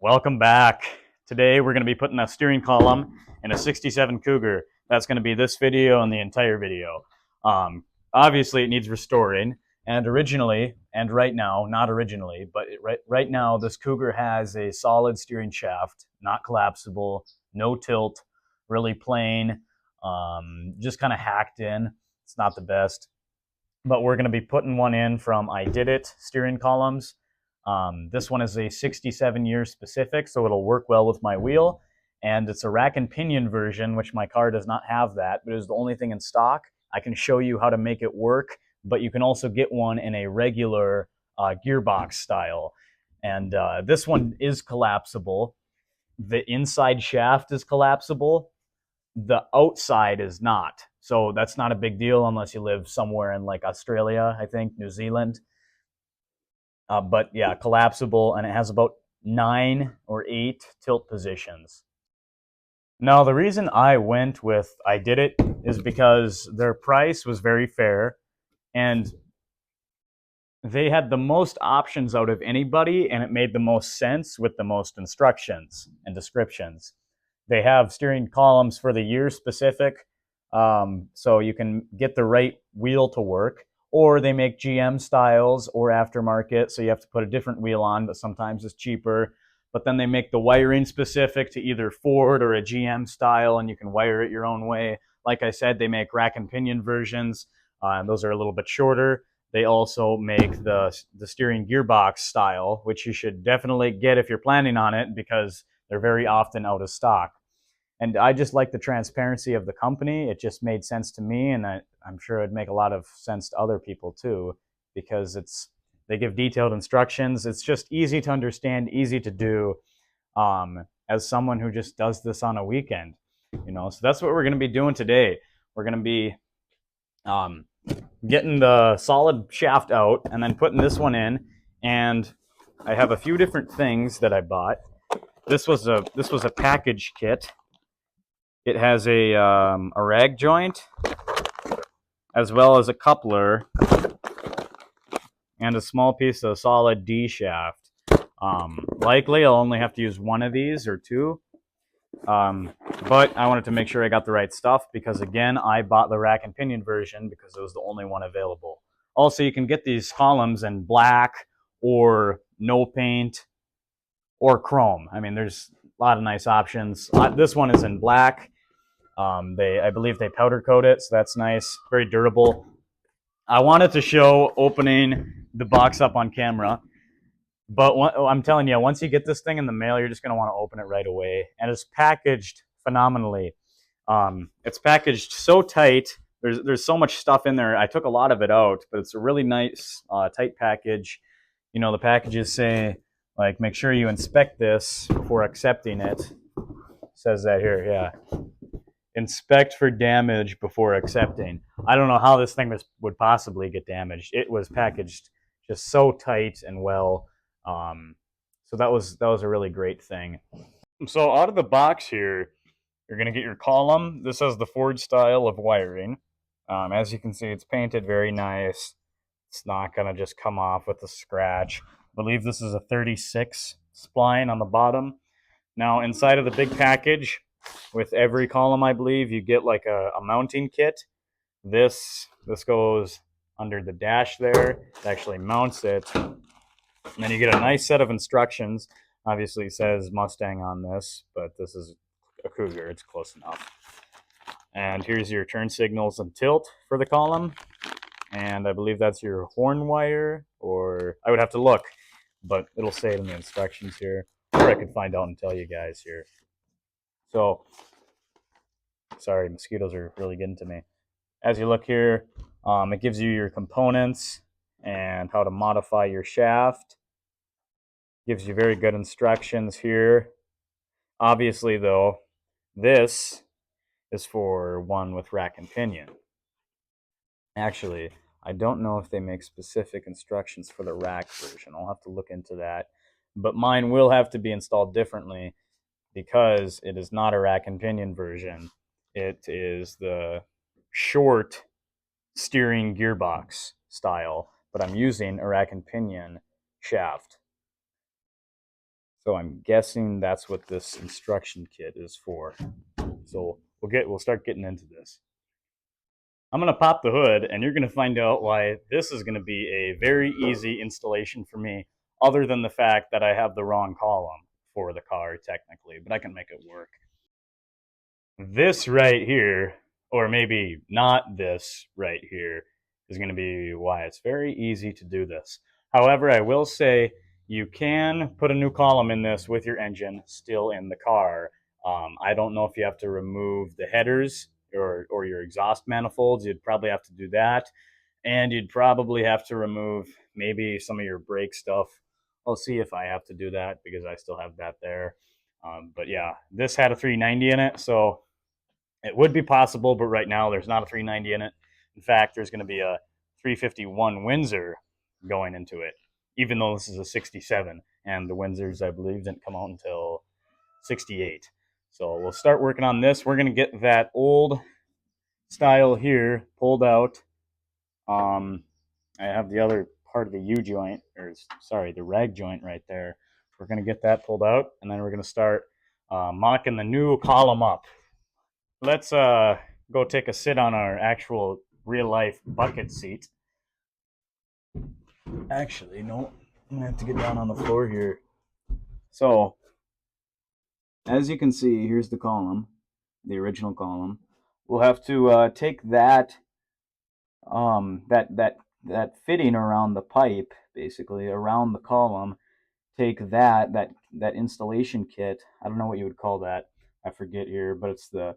Welcome back. Today we're going to be putting a steering column in a 67 Cougar. That's going to be this video and the entire video. Obviously it needs restoring, and originally, and right now, not originally, but right now this Cougar has a solid steering shaft, not collapsible, no tilt, really plain, just kind of hacked in. It's not the best, but we're going to be putting one in from IDIDIT steering columns. This one is a 67-year specific, so it'll work well with my wheel. And it's a rack and pinion version, which my car does not have that, but it is the only thing in stock. I can show you how to make it work, but you can also get one in a regular gearbox style. And this one is collapsible. The inside shaft is collapsible. The outside is not. So that's not a big deal unless you live somewhere in like Australia, I think, New Zealand. But yeah, collapsible, and it has about 9 or 8 tilt positions. Now, the reason I went with IDIDIT is because their price was very fair, and they had the most options out of anybody, and it made the most sense with the most instructions and descriptions. They have steering columns for the year specific, so you can get the right wheel to work. Or they make GM styles or aftermarket, so you have to put a different wheel on, but sometimes it's cheaper. But then they make the wiring specific to either Ford or a GM style, and you can wire it your own way. Like I said, they make rack and pinion versions. Those are a little bit shorter. They also make the steering gearbox style, which you should definitely get if you're planning on it, because they're very often out of stock. And I just like the transparency of the company. It just made sense to me, and I'm sure it'd make a lot of sense to other people too, because they give detailed instructions. It's just easy to understand, easy to do, as someone who just does this on a weekend. So that's what we're going to be doing today. We're going to be getting the solid shaft out and then putting this one in. And I have a few different things that I bought. This was a package kit. It has a rag joint, as well as a coupler, and a small piece of solid D shaft. Likely I'll only have to use one of these or two, but I wanted to make sure I got the right stuff, because again, I bought the rack and pinion version because it was the only one available. Also, you can get these columns in black or no paint or chrome. I mean, there's a lot of nice options. This one is in black. I believe they powder coat it, so that's nice. Very durable. I wanted to show opening the box up on camera, but I'm telling you, once you get this thing in the mail, you're just going to want to open it right away. And it's packaged phenomenally. It's packaged so tight. There's so much stuff in there. I took a lot of it out, but it's a really nice, tight package. The packages say, like, make sure you inspect this before accepting it. It says that here, yeah. Inspect for damage before accepting. I don't know how this thing would possibly get damaged. It was packaged just so tight and well. So that was a really great thing. So out of the box here, you're going to get your column. This has the Ford style of wiring. As you can see, it's painted very nice. It's not going to just come off with a scratch. I believe this is a 36 spline on the bottom. Now, inside of the big package, with every column, I believe, you get like a mounting kit. This goes under the dash there. It actually mounts it. And then you get a nice set of instructions. Obviously, it says Mustang on this, but this is a Cougar. It's close enough. And here's your turn signals and tilt for the column. And I believe that's your horn wire, or I would have to look, but it'll say it in the instructions here. Or I could find out and tell you guys here. So, sorry, mosquitoes are really getting to me. As you look here, it gives you your components and how to modify your shaft. Gives you very good instructions here. Obviously, though, this is for one with rack and pinion. Actually, I don't know if they make specific instructions for the rack version. I'll have to look into that. But mine will have to be installed differently, because it is not a rack and pinion version. It is the short steering gearbox style, but I'm using a rack and pinion shaft. So I'm guessing that's what this instruction kit is for. So we'll start getting into this. I'm going to pop the hood, and you're going to find out why this is going to be a very easy installation for me, other than the fact that I have the wrong column for the car, technically, but I can make it work. This right here, or maybe not this right here, is going to be why it's very easy to do this. However, I will say you can put a new column in this with your engine still in the car. I don't know if you have to remove the headers or your exhaust manifolds. You'd probably have to do that. And you'd probably have to remove maybe some of your brake stuff. I'll see if I have to do that because I still have that there. But yeah, this had a 390 in it, so it would be possible, but right now there's not a 390 in it. In fact, there's going to be a 351 Windsor going into it, even though this is a 67. And the Windsors, I believe, didn't come out until 68. So we'll start working on this. We're going to get that old style here pulled out. I have the other part of the U-joint, or sorry, the rag joint right there. We're going to get that pulled out, and then we're going to start mocking the new column up. Let's go take a sit on our actual real-life bucket seat. Actually, no, I'm going to have to get down on the floor here. So, as you can see, here's the column, the original column. We'll have to take that that fitting around the pipe, basically around the column. Take that installation kit. I don't know what you would call that. I forget here, but it's the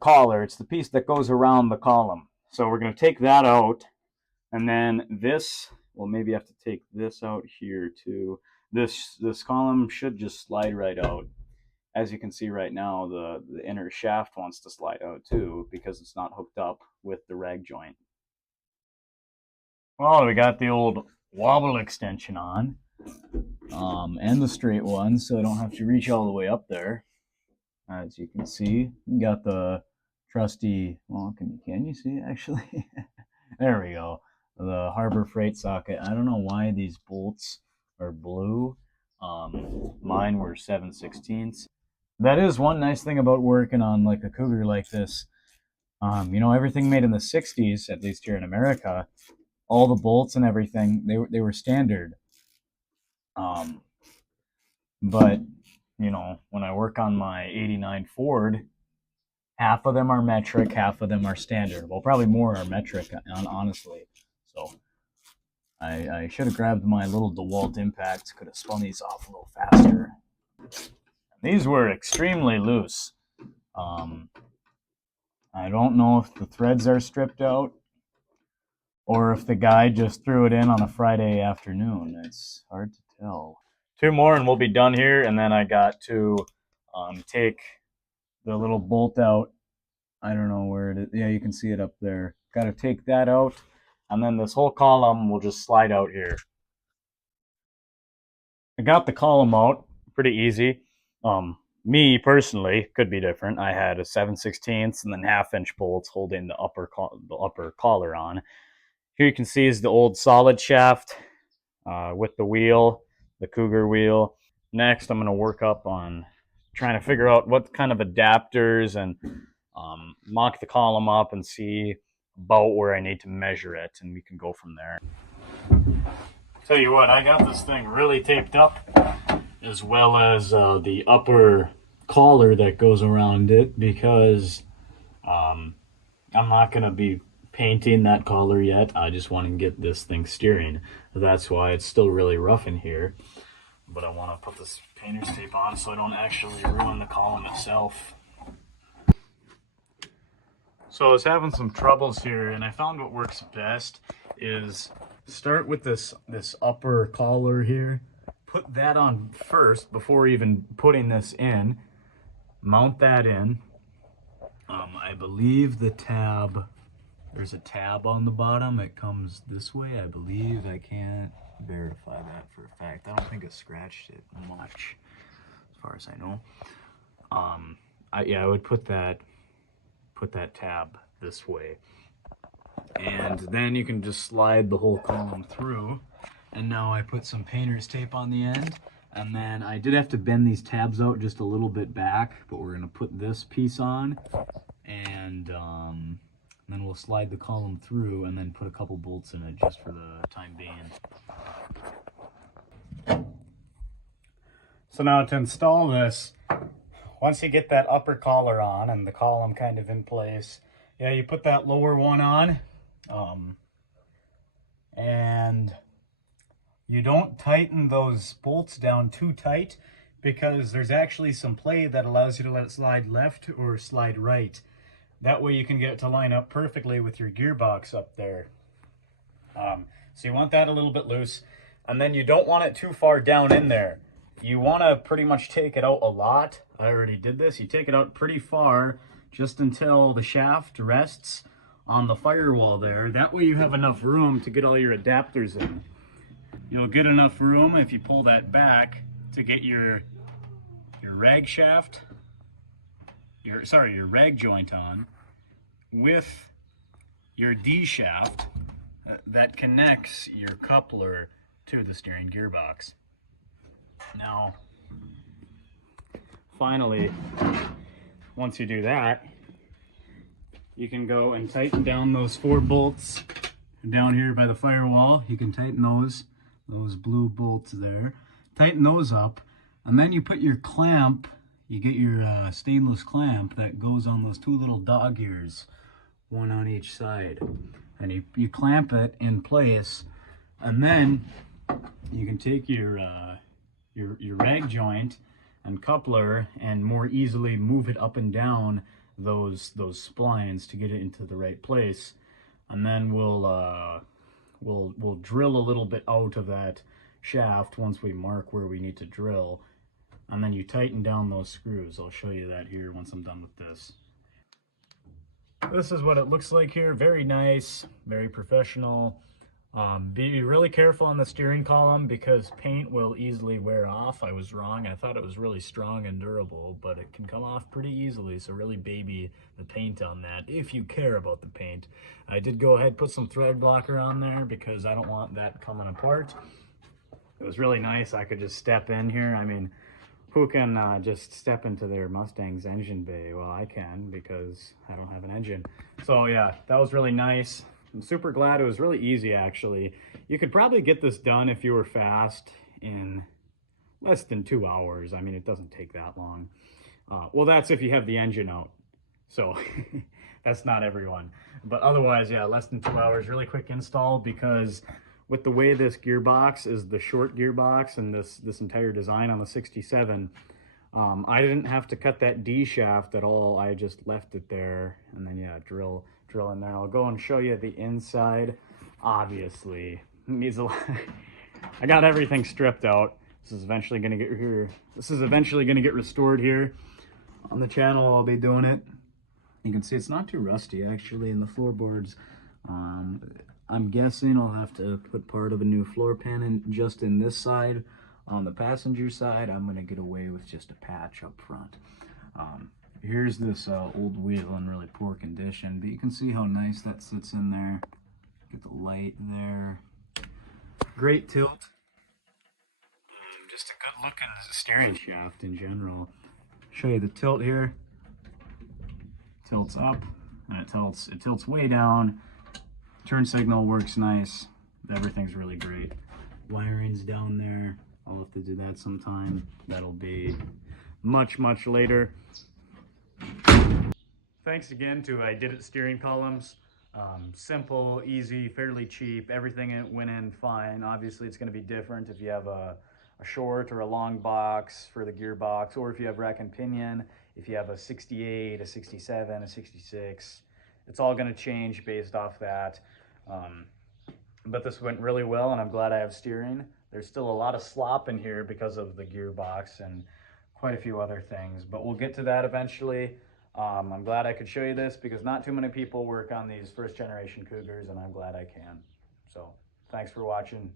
collar. It's the piece that goes around the column. So we're going to take that out, and then this. Well, maybe I have to take this out here too. This column should just slide right out. As you can see right now, the inner shaft wants to slide out too because it's not hooked up with the rag joint. Well, we got the old wobble extension on, and the straight one, so I don't have to reach all the way up there. As you can see, we got the trusty, well, can you see actually? There we go. The Harbor Freight socket. I don't know why these bolts are blue. Mine were 7/16. That is one nice thing about working on like a Cougar like this. You know, everything made in the 60s, at least here in America, all the bolts and everything, they were standard. But, you know, when I work on my 89 Ford, half of them are metric, half of them are standard. Well, probably more are metric, honestly. So I should have grabbed my little DeWalt impacts, could have spun these off a little faster. These were extremely loose. I don't know if the threads are stripped out or if the guy just threw it in on a Friday afternoon. It's hard to tell. Two more and we'll be done here, and then I got to take the little bolt out. I don't know where it is. Yeah, you can see it up there. Got to take that out, and then this whole column will just slide out here. I got the column out pretty easy. Me personally, could be different. I had a 7/16 and then 1/2-inch bolts holding the upper collar on. Here you can see is the old solid shaft with the wheel, the Cougar wheel. Next, I'm going to work up on trying to figure out what kind of adapters and mock the column up and see about where I need to measure it, and we can go from there. Tell you what, I got this thing really taped up, as well as the upper collar that goes around it, because I'm not going to be painting that collar yet. I just want to get this thing steering. That's why it's still really rough in here. But I want to put this painter's tape on so I don't actually ruin the column itself. So I was having some troubles here, and I found what works best is start with this upper collar here. Put that on first before even putting this in. Mount that in. I believe the tab, there's a tab on the bottom. It comes this way, I believe. I can't verify that for a fact. I don't think it scratched it much, as far as I know. I would put that tab this way, and then you can just slide the whole column through. And now I put some painter's tape on the end, And then I did have to bend these tabs out just a little bit back, but we're gonna put this piece on, and then we'll slide the column through and then put a couple bolts in it just for the time being. So now to install this, once you get that upper collar on and the column kind of in place, yeah, you put that lower one on, and you don't tighten those bolts down too tight, because there's actually some play that allows you to let it slide left or slide right. That way you can get it to line up perfectly with your gearbox up there. So you want that a little bit loose, and then you don't want it too far down in there. You want to pretty much take it out a lot. I already did this. You take it out pretty far, just until the shaft rests on the firewall there. That way you have enough room to get all your adapters in. You'll get enough room if you pull that back to get your rag shaft, your rag joint on with your D shaft that connects your coupler to the steering gearbox. Now, finally, once you do that, you can go and tighten down those 4 bolts down here by the firewall. You can tighten those blue bolts there. Tighten those up, and then you put your clamp, you get your stainless clamp that goes on those 2 little dog ears, one on each side. And you clamp it in place, and then you can take your rag joint and coupler and more easily move it up and down those splines to get it into the right place. And then we'll drill a little bit out of that shaft once we mark where we need to drill, and then you tighten down those screws. I'll show you that here once I'm done with this. This is what it looks like here. Very nice, very professional. Be really careful on the steering column because paint will easily wear off. I was wrong. I thought it was really strong and durable, but it can come off pretty easily. So really baby the paint on that if you care about the paint. I did go ahead and put some thread blocker on there because I don't want that coming apart. It was really nice. I could just step in here. I mean, who can just step into their Mustang's engine bay? Well, I can because I don't have an engine. So yeah, that was really nice. I'm super glad. It was really easy, actually. You could probably get this done if you were fast in less than 2 hours. I mean, it doesn't take that long. Well, that's if you have the engine out. So that's not everyone. But otherwise, yeah, less than 2 hours. Really quick install, because with the way this gearbox is the short gearbox and this entire design on the 67, I didn't have to cut that D shaft at all. I just left it there, and then yeah, drill in there. I'll go and show you the inside. Obviously, needs a lot. I got everything stripped out. This is eventually going to get here. This is eventually going to get restored here on the channel. I'll be doing it. You can see it's not too rusty actually in the floorboards. I'm guessing I'll have to put part of a new floor pan in just in this side. On the passenger side, I'm going to get away with just a patch up front. Here's this old wheel in really poor condition, but you can see how nice that sits in there. Get the light there. Great tilt. Just a good looking steering shaft in general. Show you the tilt here. Tilts up, and it tilts way down. Turn signal works nice. Everything's really great. Wiring's down there. I'll have to do that sometime. That'll be much later. Thanks again to IDIDIT steering columns. Simple, easy, fairly cheap. Everything went in fine. Obviously, it's going to be different if you have a short or a long box for the gearbox, or if you have rack and pinion, if you have a 68, a 67, a 66. It's all going to change based off that. But this went really well, and I'm glad I have steering. There's still a lot of slop in here because of the gearbox and quite a few other things, but we'll get to that eventually. I'm glad I could show you this because not too many people work on these first generation Cougars, and I'm glad I can. So thanks for watching.